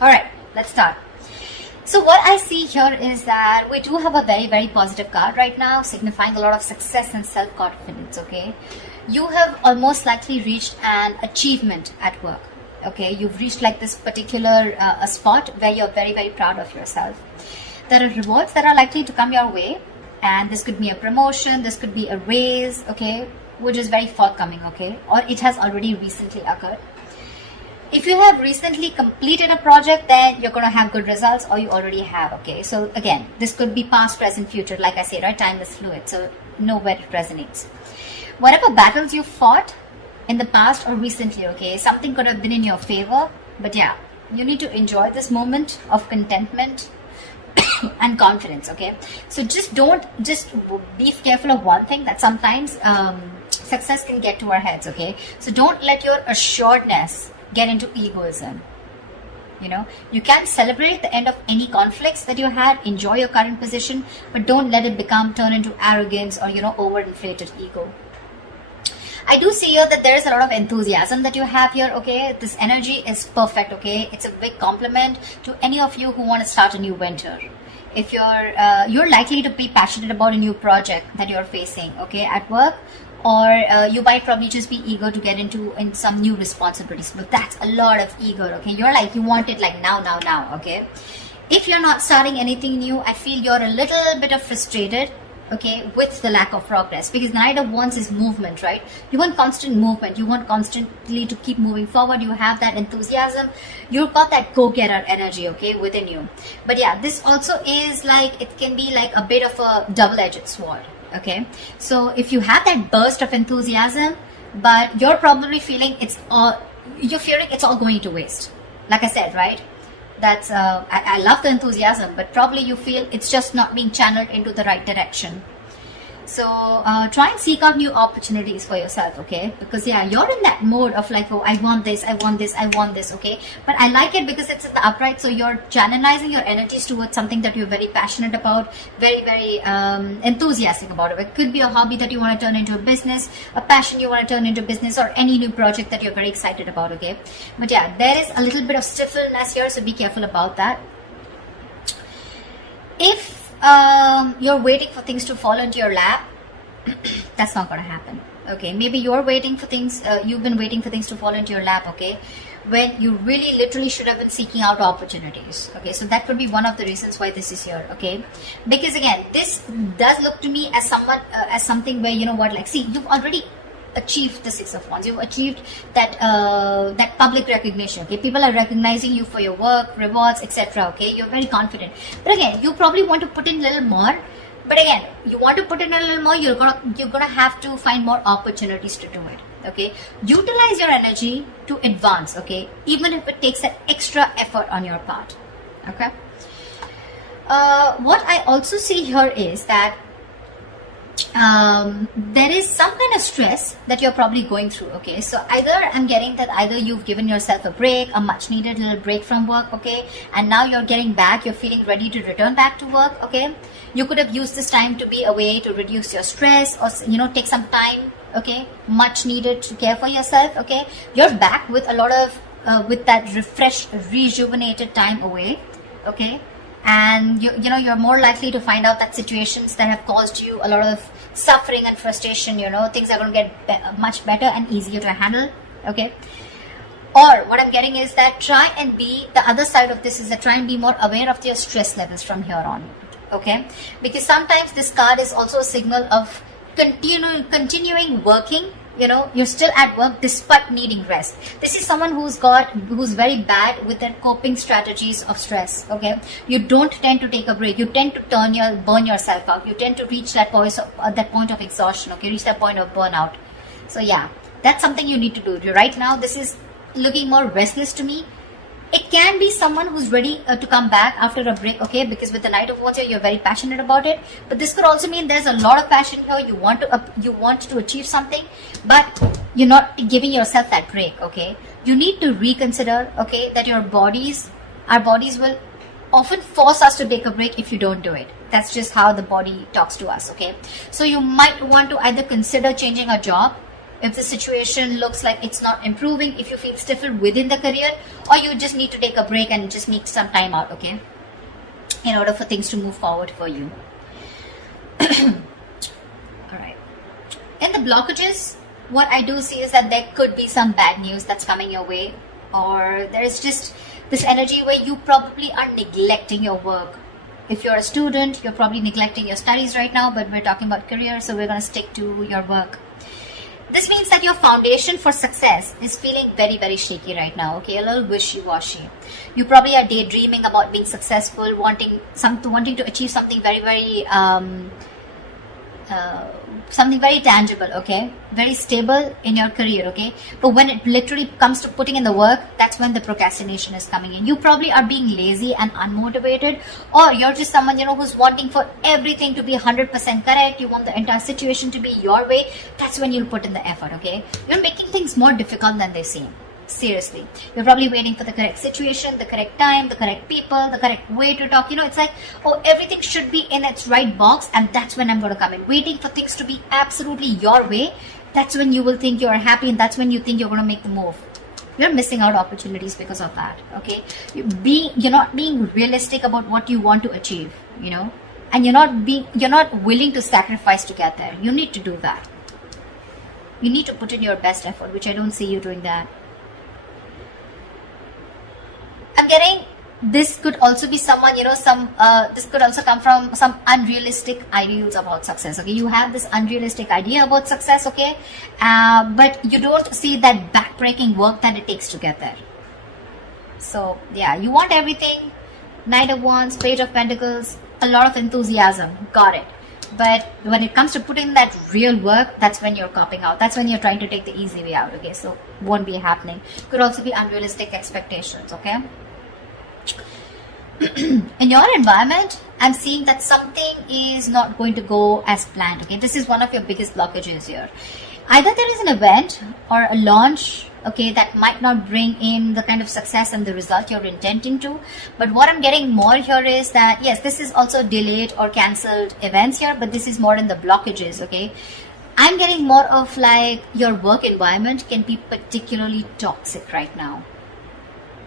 All right, let's start. So what I see here is that we do have a very, very positive card right now, signifying a lot of success and self-confidence, okay? You have almost likely reached an achievement at work, okay? You've reached like this particular a spot where you're very, very proud of yourself. There are rewards that are likely to come your way, and this could be a promotion, this could be a raise, okay? Which is very forthcoming, okay? Or it has already recently occurred. If you have recently completed a project, then you're going to have good results, or you already have, okay? So again, this could be past, present, future. Like I say, right? Time is fluid, so know where it resonates. Whatever battles you fought in the past or recently, okay, something could have been in your favor. But yeah, you need to enjoy this moment of contentment and confidence, okay? So just be careful of one thing, that sometimes success can get to our heads, okay? So don't let your assuredness get into egoism. You know, you can celebrate the end of any conflicts that you had, enjoy your current position, but don't let it turn into arrogance or, you know, overinflated ego. I do see here that there is a lot of enthusiasm that you have here, okay? This energy is perfect, okay? It's a big compliment to any of you who want to start a new venture. If you're likely to be passionate about a new project that you're facing, okay, at work, or you might probably just be eager to get into some new responsibilities, but that's a lot of eager, okay? You're like, you want it like now, okay? If you're not starting anything new, I feel you're a little bit of frustrated, okay, with the lack of progress, because the Knight of Wands is movement, right? You want constant movement, you want constantly to keep moving forward, you have that enthusiasm, you've got that go-getter energy, okay, within you. But yeah, this also is like, it can be like a bit of a double-edged sword. Okay, so if you have that burst of enthusiasm, but you're probably feeling it's all going to waste. Like I said, right? That's I love the enthusiasm, but probably you feel it's just not being channeled into the right direction. So try and seek out new opportunities for yourself, okay? Because yeah, you're in that mode of like, oh, I want this, okay? But I like it because it's in the upright, so you're channelizing your energies towards something that you're very passionate about, very, very enthusiastic about it. It could be a hobby that you want to turn into a business, a passion you want to turn into business, or any new project that you're very excited about, okay? But yeah, there is a little bit of stiffness here, so be careful about that. If you're waiting for things to fall into your lap, that's not going to happen, okay? Maybe you're waiting for things, you've been waiting for things to fall into your lap, okay, when you really literally should have been seeking out opportunities, okay? So that could be one of the reasons why this is here, okay? Because again, this does look to me as as something where, you know what, like, see, you've already achieved the Six of Wands. You've achieved that that public recognition, okay? People are recognizing you for your work, rewards, etc., okay? You're very confident. But again, you probably want to put in a little more. But again, you want to put in a little more, you're gonna have to find more opportunities to do it, okay? Utilize your energy to advance, okay? Even if it takes that extra effort on your part, okay? What I also see here is that there is some kind of stress that you're probably going through, okay? So I'm getting that either you've given yourself a break, a much needed little break from work, okay? And now you're getting back, you're feeling ready to return back to work, okay? You could have used this time to be away to reduce your stress, or, you know, take some time, okay? Much needed to care for yourself, okay? You're back with a lot of, with that refreshed, rejuvenated time away, okay? And you know, you're more likely to find out that situations that have caused you a lot of suffering and frustration, you know, things are going to get much better and easier to handle, okay? Or what I'm getting is that try and be, the other side of this is that try and be more aware of your stress levels from here on, okay? Because sometimes this card is also a signal of continuing working. You know, you're still at work despite needing rest. This is someone who's very bad with their coping strategies of stress, okay? You don't tend to take a break. You tend to burn yourself out. You tend to reach that point of exhaustion, okay? Reach that point of burnout. So yeah, that's something you need to do. Right now, this is looking more restless to me. It can be someone who's ready to come back after a break, okay? Because with the Knight of Wands here, you're very passionate about it. But this could also mean there's a lot of passion here. You want to achieve something, but you're not giving yourself that break, okay? You need to reconsider, okay, that our bodies will often force us to take a break if you don't do it. That's just how the body talks to us, okay? So you might want to either consider changing a job if the situation looks like it's not improving, if you feel stifled within the career, or you just need to take a break and just need some time out, okay, in order for things to move forward for you. All right. In the blockages, what I do see is that there could be some bad news that's coming your way, or there's just this energy where you probably are neglecting your work. If you're a student, you're probably neglecting your studies right now, but we're talking about career, so we're going to stick to your work. This means that your foundation for success is feeling very, very shaky right now, okay, a little wishy-washy. You probably are daydreaming about being successful, wanting to achieve something very, very something very tangible, okay, very stable in your career, okay, but when it literally comes to putting in the work, that's when the procrastination is coming in. You probably are being lazy and unmotivated, or you're just someone, you know, who's wanting for everything to be 100% correct. You want the entire situation to be your way. That's when you'll put in the effort, okay. You're making things more difficult than they seem. Seriously, you're probably waiting for the correct situation, the correct time, the correct people, the correct way to talk. You know, it's like, oh, everything should be in its right box, and that's when I'm going to come in. Waiting for things to be absolutely your way, that's when you will think you're happy, and that's when you think you're going to make the move. You're missing out opportunities because of that, okay? You're not being realistic about what you want to achieve, you know, and you're not willing to sacrifice to get there. You need to do that. You need to put in your best effort, which I don't see you doing that. I'm getting this could also be someone, you know, this could also come from some unrealistic ideals about success, okay. You have this unrealistic idea about success, okay, but you don't see that backbreaking work that it takes to get there. So yeah, you want everything, Knight of Wands, Page of Pentacles, a lot of enthusiasm, got it, but when it comes to putting that real work, that's when you're copping out. That's when you're trying to take the easy way out, okay. So won't be happening. Could also be unrealistic expectations, okay. In your environment, I'm seeing that something is not going to go as planned, okay. This is one of your biggest blockages here. Either there is an event or a launch, okay, that might not bring in the kind of success and the result you're intending to. But what I'm getting more here is that, yes, this is also delayed or cancelled events here, but this is more in the blockages, okay. I'm getting more of like your work environment can be particularly toxic right now.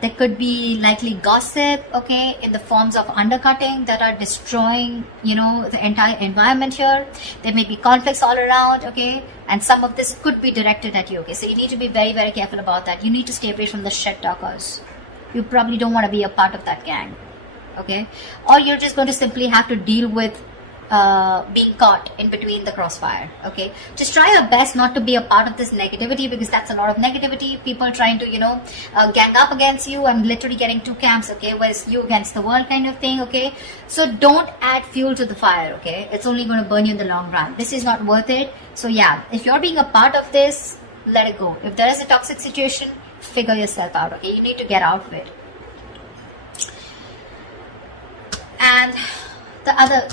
There could be likely gossip, okay, in the forms of undercutting that are destroying, you know, the entire environment here. There may be conflicts all around, okay, and some of this could be directed at you, okay. So you need to be very, very careful about that. You need to stay away from the shit talkers. You probably don't want to be a part of that gang, okay, or you're just going to simply have to deal with being caught in between the crossfire, okay. Just try your best not to be a part of this negativity, because that's a lot of negativity, people trying to, you know, gang up against you and literally getting two camps, okay, whereas you against the world kind of thing, okay. So don't add fuel to the fire, okay. It's only going to burn you in the long run. This is not worth it. So yeah, if you're being a part of this, let it go. If there is a toxic situation, figure yourself out, okay. You need to get out of it. And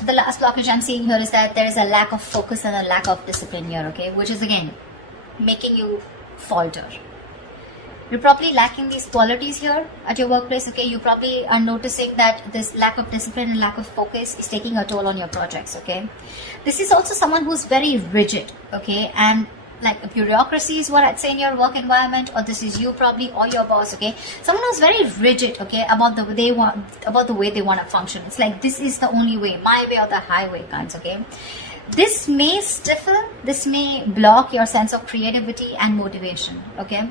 the last blockage I'm seeing here is that there is a lack of focus and a lack of discipline here, okay, which is again making you falter. You're probably lacking these qualities here at your workplace, okay. You probably are noticing that this lack of discipline and lack of focus is taking a toll on your projects, okay. This is also someone who's very rigid, okay, and like a bureaucracy is what I'd say in your work environment, or this is you probably, or your boss, okay. Someone who's very rigid, okay, about the way they want to function. It's like, this is the only way, my way or the highway kinds, okay. This may stiffen, this may block your sense of creativity and motivation, okay.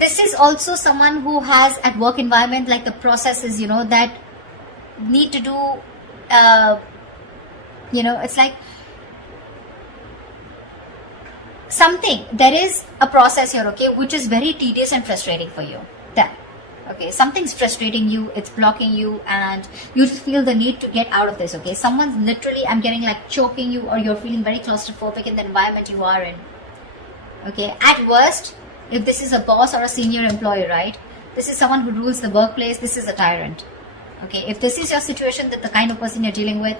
This is also someone who has at work environment like the processes, you know, that need to do, you know, it's like something, there is a process here, okay, which is very tedious and frustrating for you. That, okay, something's frustrating you, it's blocking you, and you just feel the need to get out of this, okay. Someone's literally, I'm getting like choking you, or you're feeling very claustrophobic in the environment you are in, okay. At worst, if this is a boss or a senior employee, right, this is someone who rules the workplace, this is a tyrant, okay. If this is your situation, that the kind of person you're dealing with,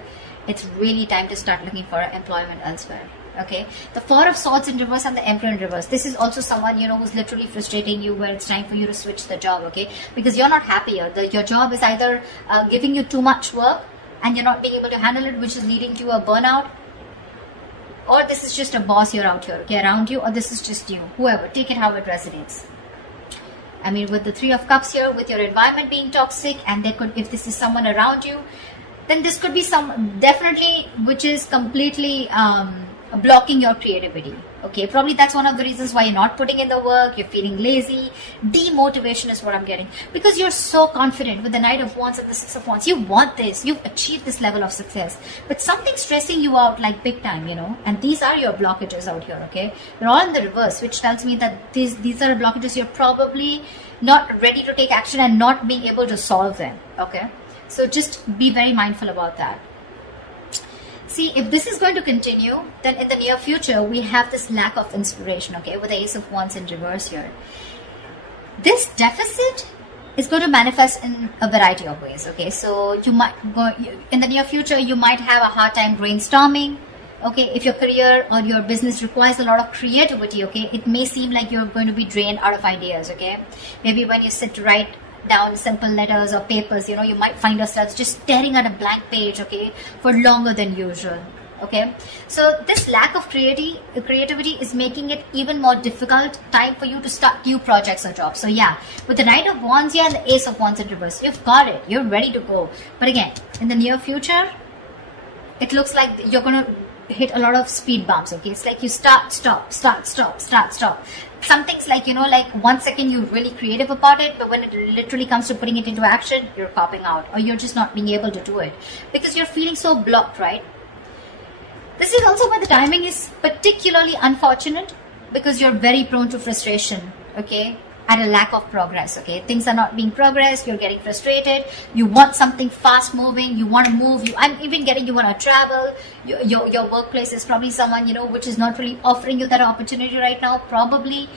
it's really time to start looking for employment elsewhere, okay. The Four of Swords in reverse and the Emperor in reverse, this is also someone, you know, who's literally frustrating you, where it's time for you to switch the job, okay, because you're not happier. Your job is either giving you too much work and you're not being able to handle it, which is leading to a burnout, or this is just a boss you're out here, okay, around you, or this is just you, whoever, take it how it resonates. I mean, with the Three of Cups here, with your environment being toxic, and there could, if this is someone around you, then this could be some, definitely, which is completely blocking your creativity. Okay, probably that's one of the reasons why you're not putting in the work, you're feeling lazy. Demotivation is what I'm getting, because you're so confident with the Knight of Wands and the Six of Wands. You want this, you've achieved this level of success, but something's stressing you out like big time, you know, and these are your blockages out here. Okay, they're all in the reverse, which tells me that these are blockages you're probably not ready to take action and not being able to solve them. Okay, so just be very mindful about that. See, if this is going to continue, then in the near future, we have this lack of inspiration, okay, with the Ace of Wands in reverse here. This deficit is going to manifest in a variety of ways, okay? So you might go, in the near future, you might have a hard time brainstorming, okay? If your career or your business requires a lot of creativity, okay, it may seem like you're going to be drained out of ideas, okay? Maybe when you sit to write down simple letters or papers, you know, you might find yourselves just staring at a blank page, okay, for longer than usual. Okay, so this lack of creativity is making it even more difficult time for you to start new projects or jobs. So yeah, with the Knight of Wands here and the Ace of Wands in reverse, you've got it, you're ready to go. But again, in the near future, it looks like you're gonna hit a lot of speed bumps. Okay, it's like you start, stop. Some things, like, you know, like 1 second you're really creative about it, but when it literally comes to putting it into action, you're copping out, or you're just not being able to do it because you're feeling so blocked, right? This is also why the timing is particularly unfortunate, because you're very prone to frustration, okay, at a lack of progress. Okay, things are not being progressed, you're getting frustrated, you want something fast moving, you want to move, I'm even getting, you want to travel, your workplace is probably someone, you know, which is not really offering you that opportunity right now, probably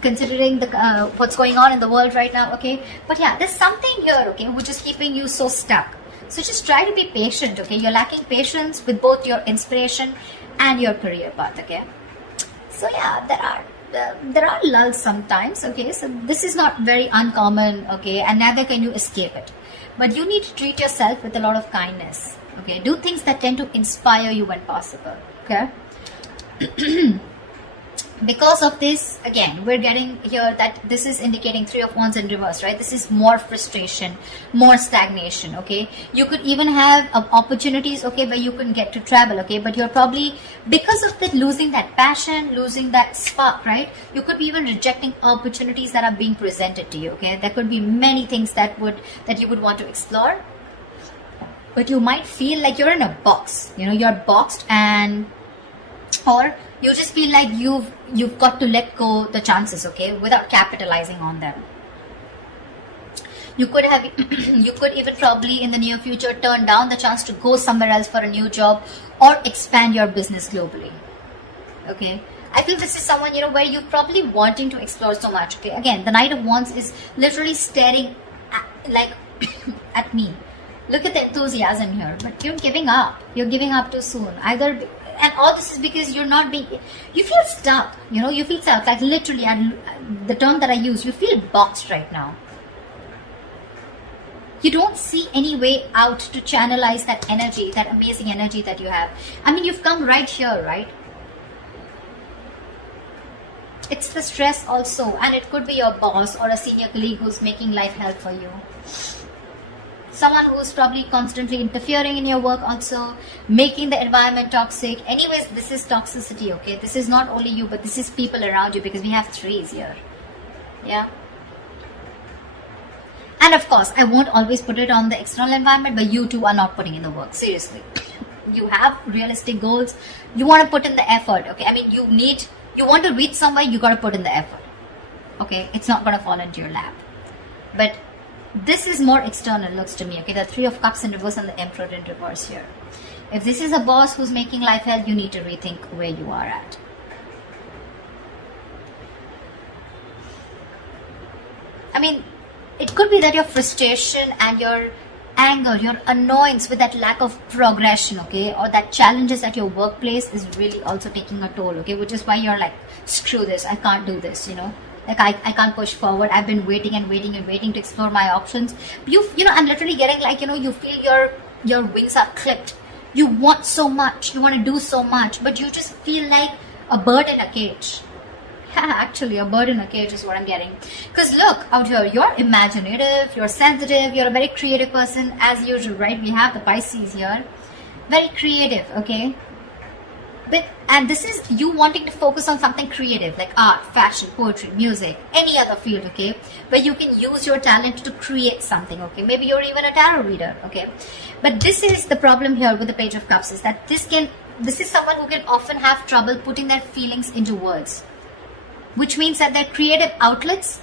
considering the what's going on in the world right now. Okay, but yeah, there's something here, okay, which is keeping you so stuck. So just try to be patient. Okay, you're lacking patience with both your inspiration and your career path. Okay, so yeah, there are lulls sometimes. Okay, so this is not very uncommon. Okay, and neither can you escape it, but you need to treat yourself with a lot of kindness. Okay, do things that tend to inspire you when possible. Okay. Because of this, again, we're getting here that this is indicating Three of Wands in reverse, right? This is more frustration, more stagnation. Okay, you could even have opportunities, okay, where you can get to travel, okay, but you're probably, because of that, losing that passion, losing that spark, right? You could be even rejecting opportunities that are being presented to you. Okay, there could be many things that you would want to explore, but you might feel like you're in a box. You know, you're boxed, and or you just feel like you've got to let go the chances, okay, without capitalizing on them. You could have you could even probably in the near future turn down the chance to go somewhere else for a new job or expand your business globally. Okay, I feel this is someone, you know, where you're probably wanting to explore so much. Okay, again, the Knight of Wands is literally staring at me. Look at the enthusiasm here, but you're giving up. You're giving up too soon. And all this is because you feel stuck, you know, you feel stuck, like literally, and the term that I use, you feel boxed right now. You don't see any way out to channelize that energy, that amazing energy that you have. I mean, you've come right here, right? It's the stress also, and it could be your boss or a senior colleague who's making life hell for you. Someone who's probably constantly interfering in your work also, making the environment toxic. Anyways, this is toxicity, okay? This is not only you, but this is people around you, because we have threes here. Yeah. And of course, I won't always put it on the external environment, but you too are not putting in the work. Seriously. You have realistic goals. You want to put in the effort, okay? I mean, you want to reach somewhere, you got to put in the effort. Okay? It's not going to fall into your lap. But this is more external, looks to me. Okay, the Three of Cups in reverse and the Emperor in reverse here. If this is a boss who's making life hell, you need to rethink where you are at. I mean, it could be that your frustration and your anger, your annoyance with that lack of progression, okay, or that challenges at your workplace is really also taking a toll, okay, which is why you're like, screw this, I can't do this, you know. Like I can't push forward. I've been waiting to explore my options. You know, I'm literally getting like, you know, you feel your wings are clipped. You want so much. You want to do so much, but you just feel like a bird in a cage, Actually, a bird in a cage is what I'm getting. Because look out here, you're imaginative, you're sensitive, you're a very creative person as usual, right? We have the Pisces here. Very creative, okay? And this is you wanting to focus on something creative like art, fashion, poetry, music, any other field, okay? Where you can use your talent to create something, okay? Maybe you're even a tarot reader, okay? But this is the problem here with the Page of Cups, is that this is someone who can often have trouble putting their feelings into words, which means that their creative outlets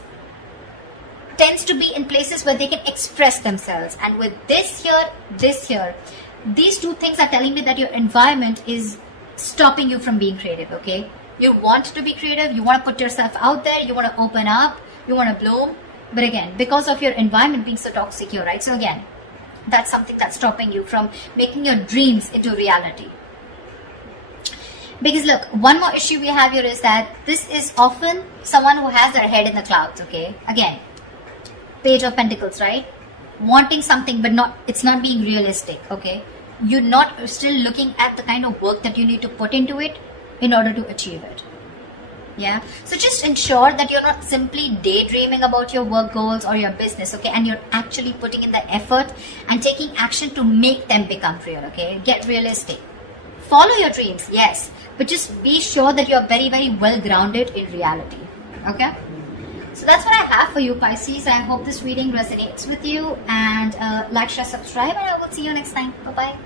tends to be in places where they can express themselves. And with this here, these two things are telling me that your environment is stopping you from being creative, okay? You want to be creative, you want to put yourself out there, you want to open up, you want to bloom, but again, because of your environment being so toxic here, right? So again, that's something that's stopping you from making your dreams into reality. Because look, one more issue we have here is that this is often someone who has their head in the clouds, okay? Again, Page of Pentacles, right? Wanting something but it's not being realistic, okay? You're not still looking at the kind of work that you need to put into it in order to achieve it. Yeah, so just ensure that you're not simply daydreaming about your work goals or your business, okay? And you're actually putting in the effort and taking action to make them become real, okay? Get realistic. Follow your dreams, yes, but just be sure that you're very, very well grounded in reality, okay? So that's what I have for you, Pisces. I hope this reading resonates with you, and like, share, subscribe, and I will see you next time. Bye-bye.